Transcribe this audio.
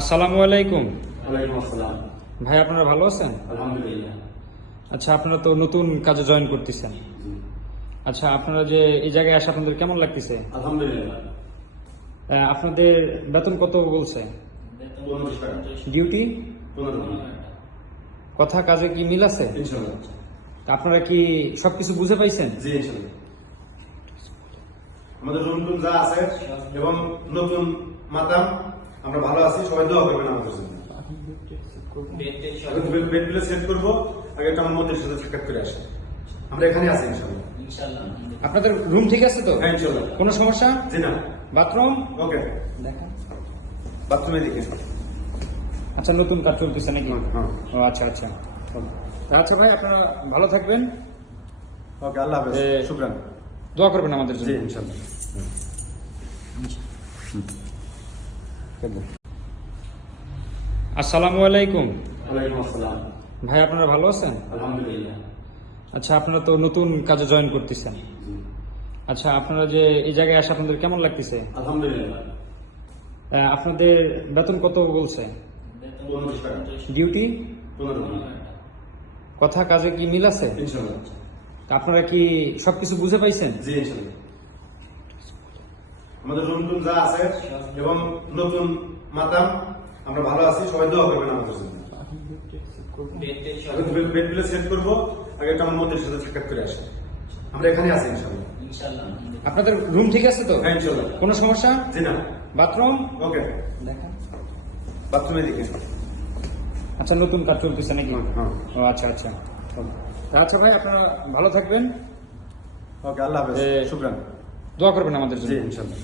আসসালামু আলাইকুম। ওয়ালাইকুম আসসালাম। ভাই, আপনারা ভালো আছেন? আলহামদুলিল্লাহ। আচ্ছা, আপনারা তো নতুন কাজে জয়েন করতেছেন। আচ্ছা, আপনারা যে এই জায়গায় আসে আপনাদের কেমন লাগতেছে? আলহামদুলিল্লাহ। আপনাদের বেতন কত বলছে? 15 টাকা। ডিউটি 15 টাকা। কথা কাজে কি মিল আছে? ইনশাআল্লাহ। আপনারা কি সবকিছু বুঝে পাইছেন? জি ইনশাআল্লাহ। আমাদের রুম টুম যা আছে এবং নতুন মাতাম আমরা ভালো আছি, সবাই দোয়া করবেন আমাদের জন্য। বেড প্লেস সেট করবো, আগে একটা আমার মধ্যে সাথে সাক্ষাৎ করে আসি। আমরা এখানে আছি ইনশাআল্লাহ। আপনাদের রুম ঠিক আছে তো? হ্যাঁ ইনশাআল্লাহ। কোনো সমস্যা? জি না। বাথরুম? ওকে। দেখেন। বাথরুমে দিকে। আচ্ছা, নতুন কাজ চলতেছে নাকি? হ্যাঁ। ও আচ্ছা আচ্ছা। আচ্ছা ভাই, আপনারা ভালো থাকবেন। ওকে, আল্লাহ হাফেজ। শুকরান। দোয়া করবেন আমাদের জন্য। জি ইনশাআল্লাহ। আসসালামু আলাইকুম। ওয়ালাইকুম আসসালাম। ভাই, আপনারা ভালো আছেন? আলহামদুলিল্লাহ। আচ্ছা, আপনারা তো নতুন কাজে জয়েন করতেছেন। আচ্ছা, আপনারা যে এই জায়গায় আসে আপনাদের কেমন লাগতেছে? আলহামদুলিল্লাহ। আপনাদের বেতন কত বলছে? 15 টাকা। ডিউটি 15 টাকা। কথা কাজে কি মিল আছে? ইনশাআল্লাহ। আপনারা কি সবকিছু বুঝে পাইছেন? জি ইনশাআল্লাহ। আমাদের রুম টুম যা আছে এবং নতুন মাতাম আমরা ভালো আছি, সবাই দোয়া করবেন আমাদের জন্য। বেড প্লেস সেট করবো, আগে একটা আমার মধ্যে সাথে সাক্ষাৎ করে আসি। আমরা এখানে আছি ইনশাআল্লাহ। আপনাদের রুম ঠিক আছে তো? হ্যাঁ ইনশাআল্লাহ। কোনো সমস্যা? জি না। বাথরুম? ওকে। দেখেন। বাথরুমে দিকে। আচ্ছা, নতুন কাজ চলতেছে নাকি? হ্যাঁ। ও আচ্ছা আচ্ছা। আচ্ছা ভাই, আপনারা ভালো থাকবেন। ওকে, আল্লাহ হাফেজ। শুকরান। দোয়া করবেন আমাদের জন্য। জি ইনশাআল্লাহ।